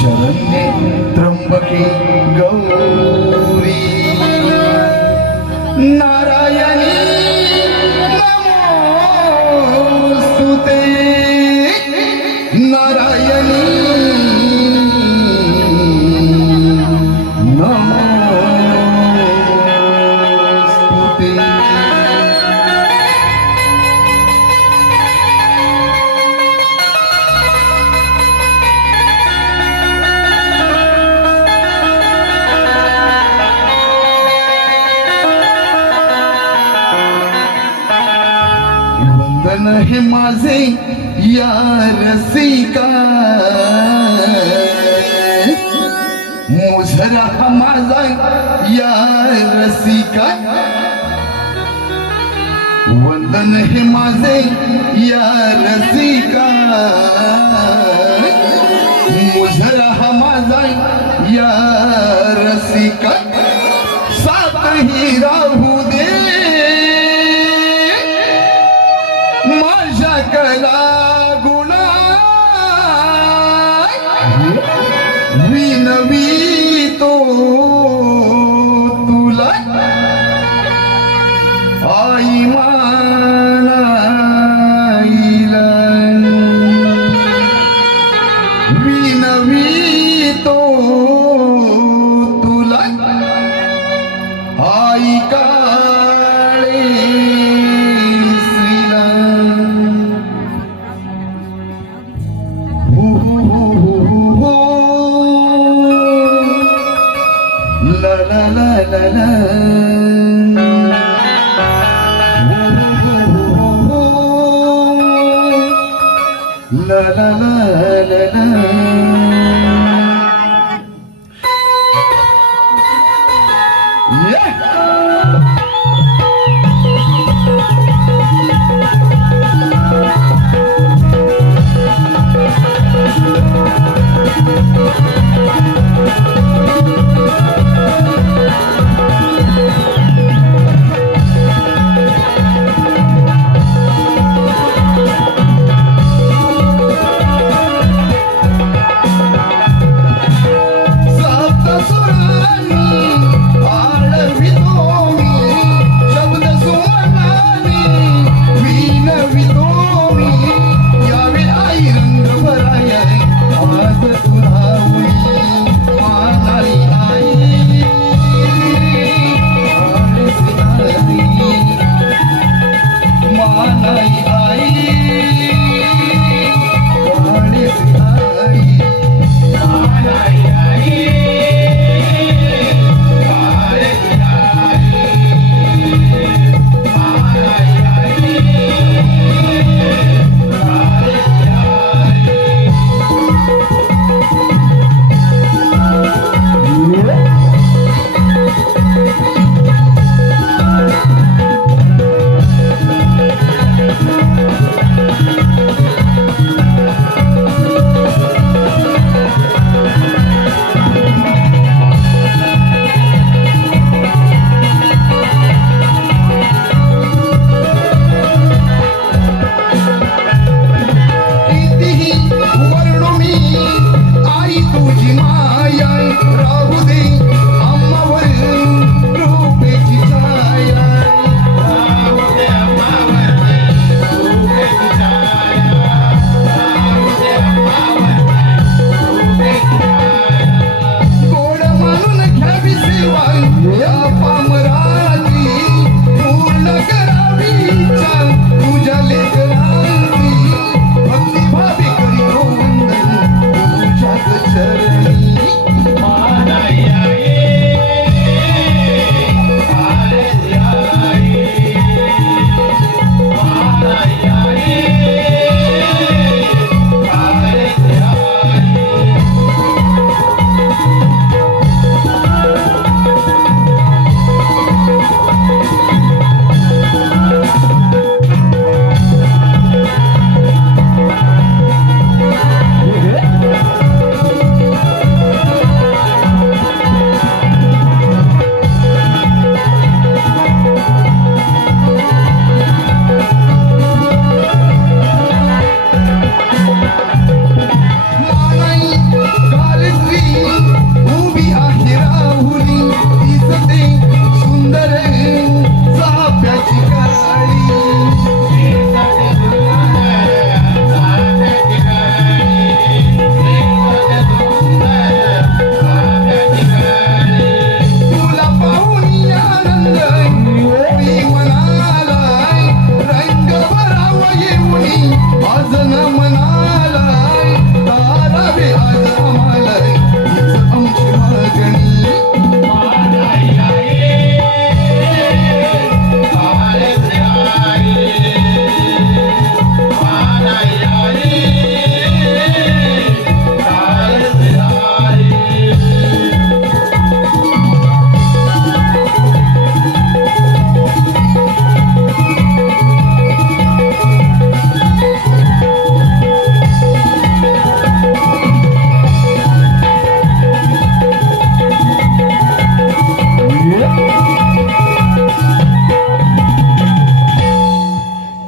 शरण्ये त्र्यंबके गौरी नारायणी वंदन हे रसिका मुझरा हा माझा या रसिका वंदन हे माझे या रसिका मुझरा हा माझा या रसिका सातही राहू कला गुणा विनवी तो तुला. आई मानाईला विनवी तो la la la la la Hallelujah.